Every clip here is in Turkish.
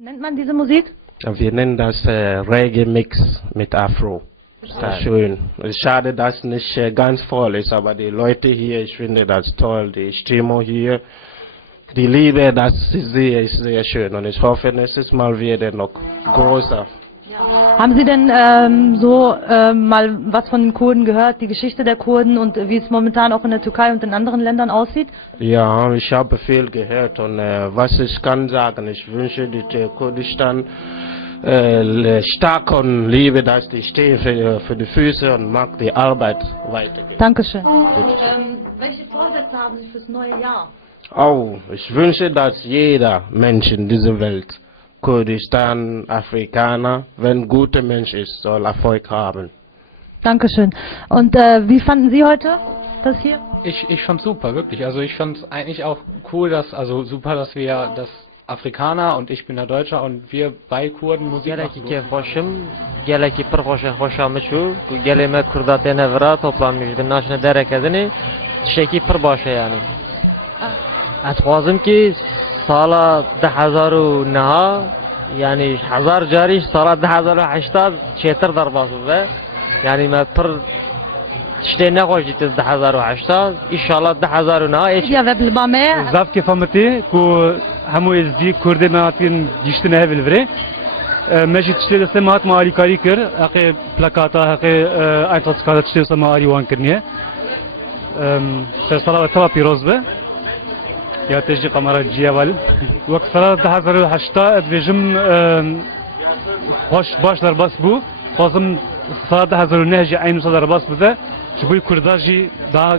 Nennt man diese Musik? Wir nennen das Reggae-Mix mit Afro. Sehr schön. Es ist schade, dass nicht ganz voll ist, aber die Leute hier, ich finde das toll. Die Stimmung hier, die Liebe, das ist sehr schön. Und ich hoffe, nächstes Mal wird er noch größer. Haben Sie denn mal was von den Kurden gehört, die Geschichte der Kurden und wie es momentan auch in der Türkei und in anderen Ländern aussieht? Ja, ich habe viel gehört und was ich kann sagen, ich wünsche die Kurdistan stark und liebe, dass die stehen für die Füße und mag die Arbeit weitergehen. Dankeschön. Welche Vorsätze haben Sie fürs neue Jahr? Oh, ich wünsche, dass jeder Mensch in dieser Welt, Kurdistan, Afrikaner, wenn ein guter Mensch ist, soll Erfolg haben. Dankeschön. Und wie fanden Sie heute das hier? Ich fand super, wirklich. Also ich fand eigentlich auch cool, dass Afrikaner und ich bin der Deutscher und wir bei Kurden Musik machen. geleki pir xoşa miçu gelê me Kurda têne vira toplanmış bin naşne derekedini tiştekî pir baş e yani. Ez xwazim ki sala 2009 yani 1000 carî sala 2080 çêtir derbas bibe. Yani me pir tiştê nexweş dît 2080 îşallah 2009 Ja, wer will mehr? Zav kefameti ku hemû êzdî Kurdê me hatin gîştine hev li virê. Me jî tiştê destê me hat me alîkarî kir, heqê plakata, heqê aytatkada tiştê wisa me alî wan kiriniye. Sersala teva pîroz be. Ya te jî qemera ciyewal. Wek sala 2008 ez dibêjim xweş baş derbas bû. Xwazim sala 2009 jî eyn wisa derbas bibe. Ji bo Kurda jî daha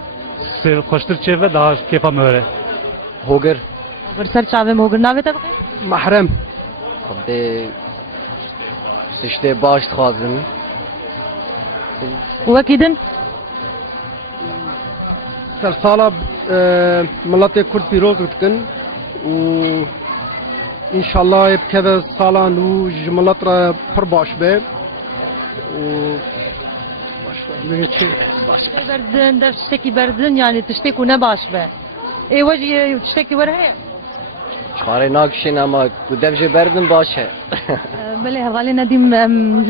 xweştir çêve, daha kêfa me were. Hoger Ser çavê hoger navê te bixê? محرم tiştê baş dixwazim. Wekî din? سرسالة ملت كرد بيروز بتكن و إن شاء الله يبكي سالا نو جملت را برباش به و Berdin, der tiştekî berdin yani tiştek û ne baş be. Wecî tiştekî were heye? Çxarê nakişin ama ku dev jê berdin baş e. Belê hevalê nedîm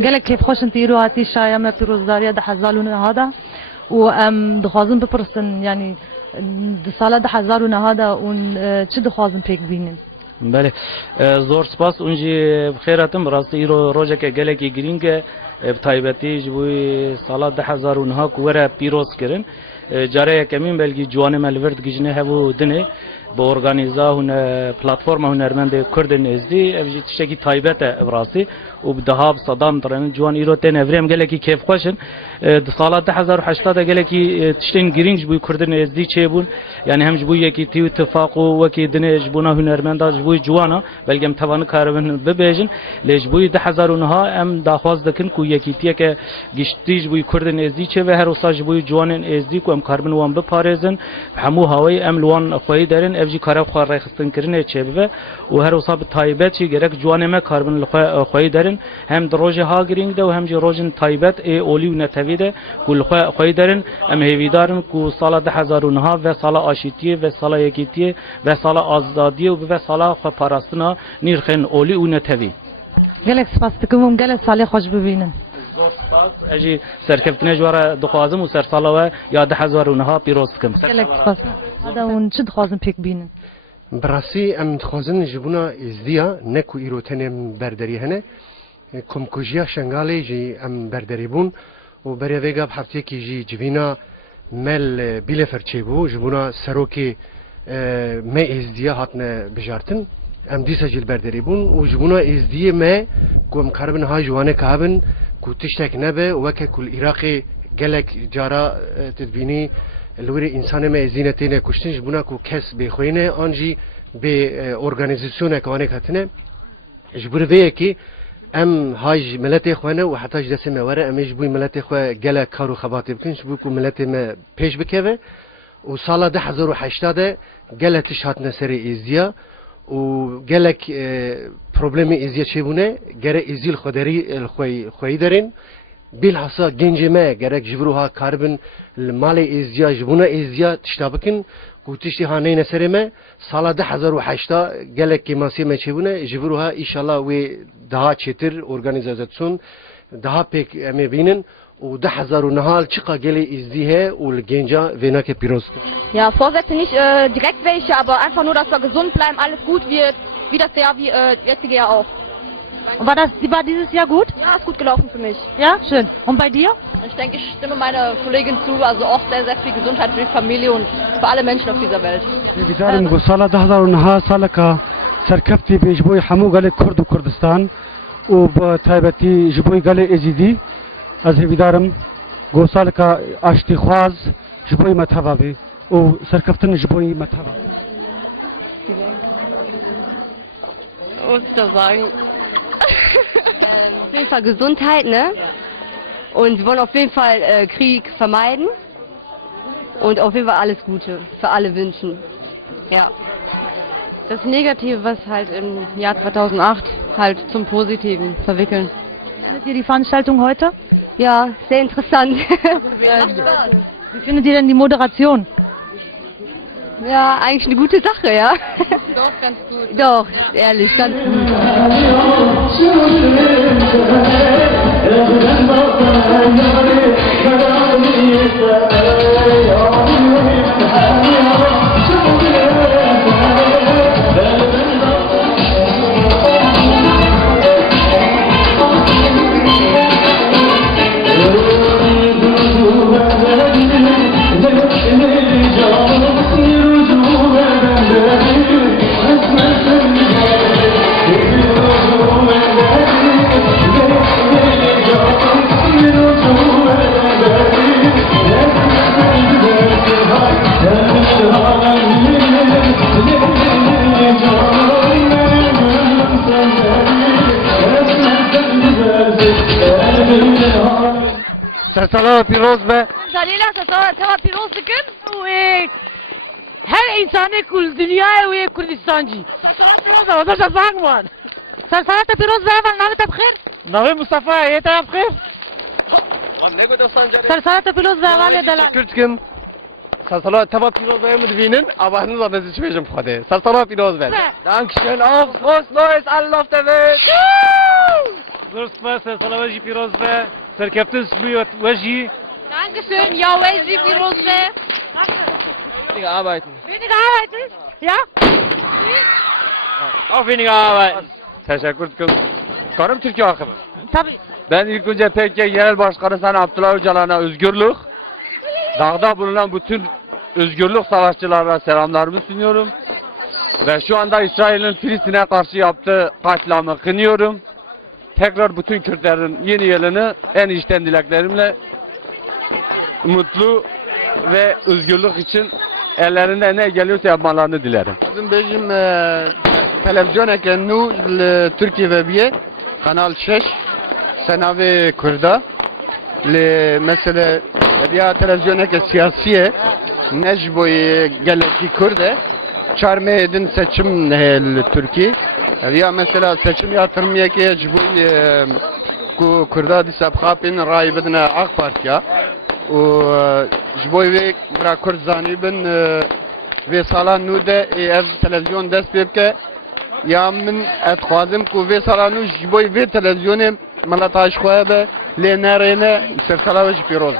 gelek kêfxweş in tîro hatî şaya me pîrozdariya 2009 da û em dixwazin bipirstin yani di sala 2009 da û çi dixwazin pêk bînin? بله زور سپاس اونجی بخیراتم راستی ایرو روزه که گله کی گرینگه بتایبتی جوی سال 2009 کوره پیروز کردن جاره کمین بلگی جوان ملورد گجنه هفو دنه با ارگانیزا هون پلتفرم هنرمند کردن ازدی افجی تشکی تایبت ابراسی و بدهاب صدام درن جوان ایرو تن افریم گله کی کیف خوشن د سال 2008 ده گله کی تشتین گرینگ جوی کردن ازدی چه بون یعنی هم جوی کی تیو اتفاق و کی دنه جبونا هنرمند جوی جوانا بلگم توان کارون ببیجن لجبوی 2009 ام داخواز دکن کو یکی تیه که گشتی جوی کردن ازدی چه و هر وسا جوی جوانن ازدی کو ام کاربن وان بپارێزن همو هوای ام لوان خوی درن افجی کارب خوار رخصتن کرنه چه به و هر وسا تایبت چی گرک جوان ما کاربن خوی درن هم دروج ها گرینگ ده و هم جی روزن تایبت ای اولی و نتویده کل خوی درن ام هیویدارن کو سال 2009 و سال آشتیه و سال یکیتیه و سال آزادیه و سال خو پاراستنا نیرخن اولی و نتوی Gelek spas dikim gelek salê xweş bibînin. زور سپاس اجی سرکفتنه جواره دخوازم و سرساله و یا 2009 پیروز کم Gelek spas. Hada hûn çi dixwazin pêk bînin? براسي ام دخوازن جبونا ازديا نكو ايروتنم بردري هنا كم كوجيا شنغالي جي ام بردري بون و بريا فيغا بحفتي كي جي جبينا مل بيله فرچيبو جبونا سروكي ما ازديا هاتنا بجارتن ام ديسا جيل بردري بون و جبونا ازديا ما كم كاربن ها جوانه كابن كو تشتك نبه وكا كل عراقي جلك جارا تدبيني لوري انسان ما زينتين كشتنج بنا كو كس بخوينه انجي به اورغانيزاسيون كوانه كاتنه جبر ويه كي ام هاج ملت اخوانه وحتى جدس ما ورا ام جبوي ملت اخو جلا كارو خبات بكن جبو كو ملت ما بيش بكبه وصال 2008 جلت شاتنا سري ازيا و جلك بروبلم ازيا چه بونه گره ازيل خدري الخوي دارين bilhassa gencime gerek jibruha karbin mali izya jibuna izya tiştabikin ku tişti hane nesereme sala 2008 gelek kimasi meçebune jibruha inşallah ve daha çetir organizasyon daha pek emebinin و 2009 çıka gele izdihe ul genca venake piros. Ja, Vorsätze nicht direkt welche, aber einfach nur, dass wir gesund bleiben, alles gut wird, wie das Jahr, wie jetzige Jahr auch. Und war dieses Jahr gut? Ja, ist gut gelaufen für mich. Ja, schön. Und bei dir? Ich denke, ich stimme meiner Kollegin zu, also auch sehr, sehr viel Gesundheit für die Familie und für alle Menschen auf dieser Welt. بیدارم گو سال 2009 سال که سرکفتی به جبوی همو گله کرد و کردستان و با تایبتی جبوی گله ازیدی از بیدارم گو سال که آشتی خواز جبوی متحبه بی و سرکفتن جبوی متحبه. Was soll ich da sagen? Auf jeden Fall Gesundheit, ne? Und wir wollen auf jeden Fall Krieg vermeiden und auf jeden Fall alles Gute für alle wünschen. Ja. Das Negative, was halt im Jahr 2008 halt zum Positiven verwickeln. Findet ihr die Veranstaltung heute? Ja, sehr interessant. Wie findet ihr denn die Moderation? Ja, eigentlich eine gute Sache, ja. Doch, ganz gut. Doch, ehrlich, ganz gut. سرسالات پیروز به Salila sasa piroz dikin ve her insanı kul dünyaya ve Kurdistan'cı. Sarsalat piroz da vazo şafak man. Sarsalat piroz ve eval navi tabkhir. Navi Mustafa yeta bkhir. Sarsalat piroz ve eval dalal. Kürtkim سرسالات تبا پیروز به مدوینن aber هنوز آن نزدیک میشم خواده سرسالات پیروز به Dankeschön auf frohes neues allen auf der Welt. زور سرسالات جی پیروز به سرکفتن سبوی وجی. Dankeschön, ja, Wezi piroz ve. Weniger arbeiten. Weniger arbeiten? Ja? Auch weniger arbeiten. Teşekkür ederim. Karım Türkiye halkı mı? Tabii. Ben ilk önce Türkiye Genel Başkanı Sayın Abdullah Öcalan'a özgürlük, dağda bulunan bütün özgürlük savaşçılarına selamlarımı sunuyorum. Ve şu anda İsrail'in Filistin'e karşı yaptığı katliamı kınıyorum. Tekrar bütün Kürtlerin yeni yılını en içten dileklerimle mutlu ve özgürlük için ellerinde ne geliyorsa yapmalarını dilerim. Bizim televizyon ekranı Türkiye ve Kanal 6 Senavi Kurda mesela ya televizyon ekranı siyasiye Necboy Geleki Kurde çarmı edin seçim Türkiye ya mesela seçim yatırmaya ki Necboy ku Kurda disabkhapin ray bedne AK Partiya و جبوی وی برای کرد زنی بن وی سالان نوده از تلویزیون دست بیب که یا من اتخوازم که وی سالان نو جبوی وی تلویزیون ملتاش خواه به لینرینه سرسلاوش پیروز